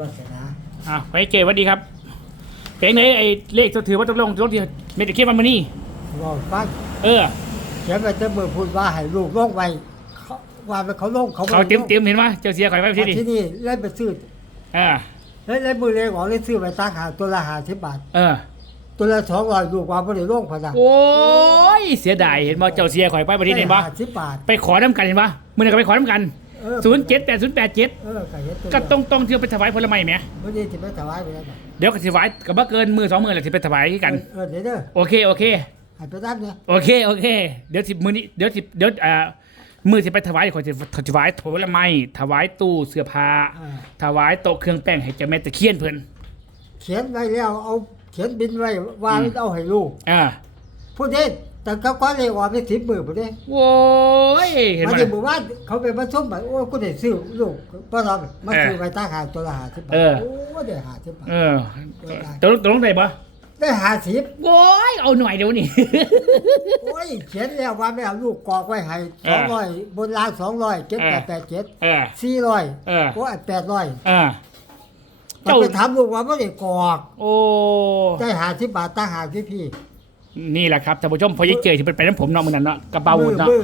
วาสนาอะไปเจสวัสดีครับเพลงไหนไอ้เลขตัวถือว่าตกลงรถที่เมตะเคียนมันมานี่บอกฟังเออเขียนไปจะเบอร์พูดว่าให้ลูกลงไปเขาว่าไปเขาลงเขาเขาเตรียมเตรียมเห็นปะเจ้าเสียข่อยไปที่ที่นี่ที่นี่เล่นไปซื้ออ่าเล่นเล่นมือเล็กออกเล่นซื้อไปตั้งหาตัวละหาสิบบาท เออ ตัวละสองร้อยลูกว่าไม่ได้ลงพอนะโอ้ยเสียดายเห็นบ่เจ้าเสียข่อยไปประเทศเห็นปะห้าสิบบาท ไปขอน้ำกันเห็นปะมื่อนี้ก็ไปขอน้ำกัน เออ ศูนย์เจ็ดแปดศูนย์แปดเจ็ดเออก็เห็นตัวก็ตรงตรงๆที่เอาไปถวายผลไม้ไหมเมื่อนี้จะไปถวายไปแล้วนะเดี๋ยวก็ถวายกับบ่เกินมือสองมือแหละที่ไปถวายกัน เออเดี๋ยวเด้อโอเคโอเค ให้ไปรับเนี่ยโอเคโอเค เดี๋ยวสิมือนี้เดี๋ยวสิเดี๋ยวอ่ามือสิไปถวายขอสิถวายผลไม้ถวายตู้เสื้อผ้าอ่าถวายโต๊ะเครื่องแป้งให้เจ้าแม่ตะเคียนเพิ่นเขียนไว้แล้วเอาเขียนบินไว้ว่าอืมเอาให้ลูกอ่าผู้เด็ด แต่เขาก็เลยออกไปสิบมือผู้เด็ดโว้ยเห็นมาไหมที่หมู่บ้านเขาไปมาส้มไปโอ้กูได้ซื้อลูกป้าเรามาซื้อไปตั้งหาตัวละหาสิบบาทเออ โอ้ได้หาสิบบาทเออตกลงตกลงได้ปะได้หาสิบโว้ยเอาหน่อยเดี๋ยวนี้ โอ้ยเขียนแล้วว่าไม่เอาลูกกอกไว้ให้เอสอองร้อยบนรางสองร้อยเจ็ดเออแปดแปดเจ็ดเออ สี่ร้อยเออ โอ้ยแปดร้อยเออมันเจ้า ไปถามลูกว่าไม่ได้กอก โอ้ ได้หาสิบบาทตั้งหาพี่พี่ นี่แหละครับท่านผู้ชมพอยิ่งเจอที่เป็นไปน้ำผมเนาะมือนั้นเนาะกระเป๋ามือเนาะมือ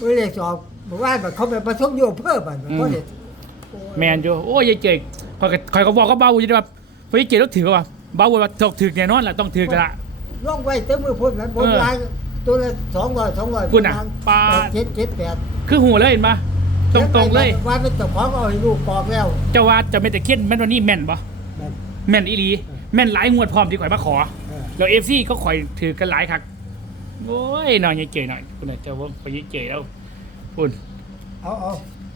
มือเลขสองหมู่บ้านแบบเขาไปผสมโยมเพิ่มบันอืม เพราะเด็กแมนอยู่โอ้ยยายเจคอยก็คอยก็บอกก็เบาอยู่ดีว่าพอยิ่งเจต้องถือว่าเบาว่าตกถือแน่นอนแหละต้องถือกันละ ล่องไว้เต็มมือพุ่นมันบนเออรางตัวละสองร้อยสองร้อยคุณน่ะปาเจ็ดเจ็ดแปดคือหูเลยเห็นปะตรงตรงๆเลย ว่าเป็นเจ้าของเอาให้ลูกกอกแล้วเจ้าว่าเจะไม่แต่เคียนแม่นวันนี้แม่นปะนั่นแม่นอีหลีแม่นหลายงวดพร้อมที่ข่อยมาขอเออ แล้วเอฟซีก็ข่อยถือกันหลายครั้งโอ้ยหน่อยยายเจหน่อยคุณน่ะเจ้าว่าพอยิ่งเจแล้วคุณเอาเอา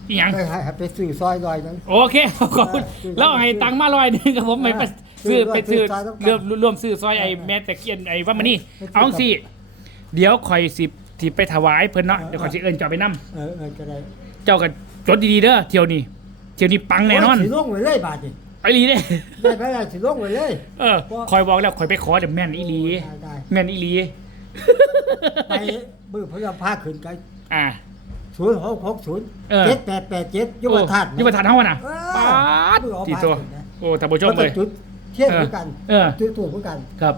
อีหยังไปให้ไปซื้อซอยลอยนั้น โอเคขอบคุณเออแล้วให้ตังค์มาลอยหนึงกับผมไปเออซื้อไปซื้อซื้อซอยต้องการเริ่มร่วมซื้อซอยไอ้เออแม่ตะเคียนไอ้ว่ามานี่เออเอาสิเดี๋ยวข่อยสิที่ไปถวายเพิ่นเนาะเออเดี๋ยวข่อยสิเอิ้นเจ้าไปนํเออเออจะได้เจ้าก็จดดีๆเด้อเที่ยวนี้เที่ยวนี้ปังแน่นอน โยสิลงไว้เลยบาทนี่ ไอ้ลีเด้ได้ไปแล้วสิลงไว้เลยเออคอยบอกแล้วคอยไปขอเดี๋ยวแม่นอีหลีได้ได้แม่นอีหลีไปมือพยาพาขึ้นกันอ่าศูนย์หกหกศูนย์เออเจ็ดแปดแปดเจ็ดยุวทัศน์ยุบทัศน์เฮาอะน่ะเออป๊าดมือเอาที่ตัวไปขึ้นนะโอ้ท่านผู้ชมแล้วเลก็ยจุดเที่ยงเหมือนกันเออจุดตัวเหมือนกันครับ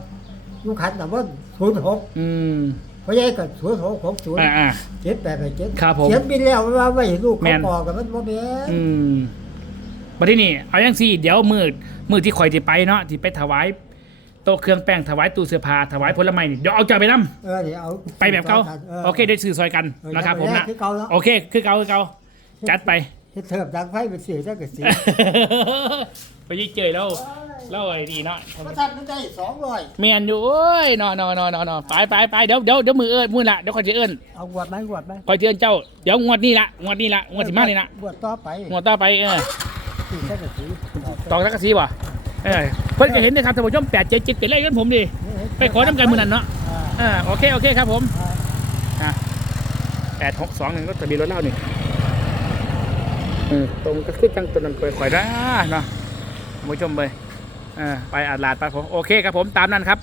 ยุคันแต่ว่าศูนย์หกอืมเพราะยัยก็ศูนย์หกหกศูนย์อ่าอ่าเจ็ดแปดแปดเจ็ดครับผมเขียนบินแล้วว่าไม่เห็นลูกแม่เขานบอกกันมันบ่แม่นอืม บัดนี้นี่เอาอย่างซี่เดี๋ยวมืดมืดที่ข่อยสิไปเนาะที่ไปถวายโต๊ะเครื่องแป้งถวายตู้เสื้อผ้าถวายผลไม้นี่เดี๋ยวเอาเจ้าไปนํเออเดี๋ยวเอาไปแบบเก่าอโอเคได้ซื้อซอยกันเออนะครับไปผมแลนะกคือเก่าแล้วโอเคคือเก่าคือเก่าจัดไปเฮ็ดเทิบดังไฟเป็นสีได้กับสีไปยิ่งเจอแล้วเล่าไอ้ดีเนาะพระท่านไม่ได้สองร้อยเมียนอยู่โอ้ยนอนนอนนอนนอนไปไปไปเดี๋ยวเดี๋ยวเดี๋ยวมือเอิญมือละเดี๋ยวคอยจะเอิญเอากวดไหมกวดไหมคอยจะเอิญเจ้าเดี๋ยวงวดนี้ละงวดนี้ละงวดที่มานี่ละกวดต่อไปงวดต่อไปเออสีได้กับสี ตอกสักกะสีบ่เออเพิ่นก็เห็นนะครับท่านผู้ชมแปดเจ็ดเจ็ดเป็นเลขกันผมดิไปขอน้ำกันมือนั้นเนาะอ่าเออโอเคโอเคครับผมอ่าแปดหกสองหนึ่งรถทะเบียนรถเล่านี่เออตรงก็ขึ้นจังตัวนั้นคอยคอยได้เนาะท่านผู้ชมเลยเออไปอาดลาดไปผมโอเคครับผมตามนั้นครับ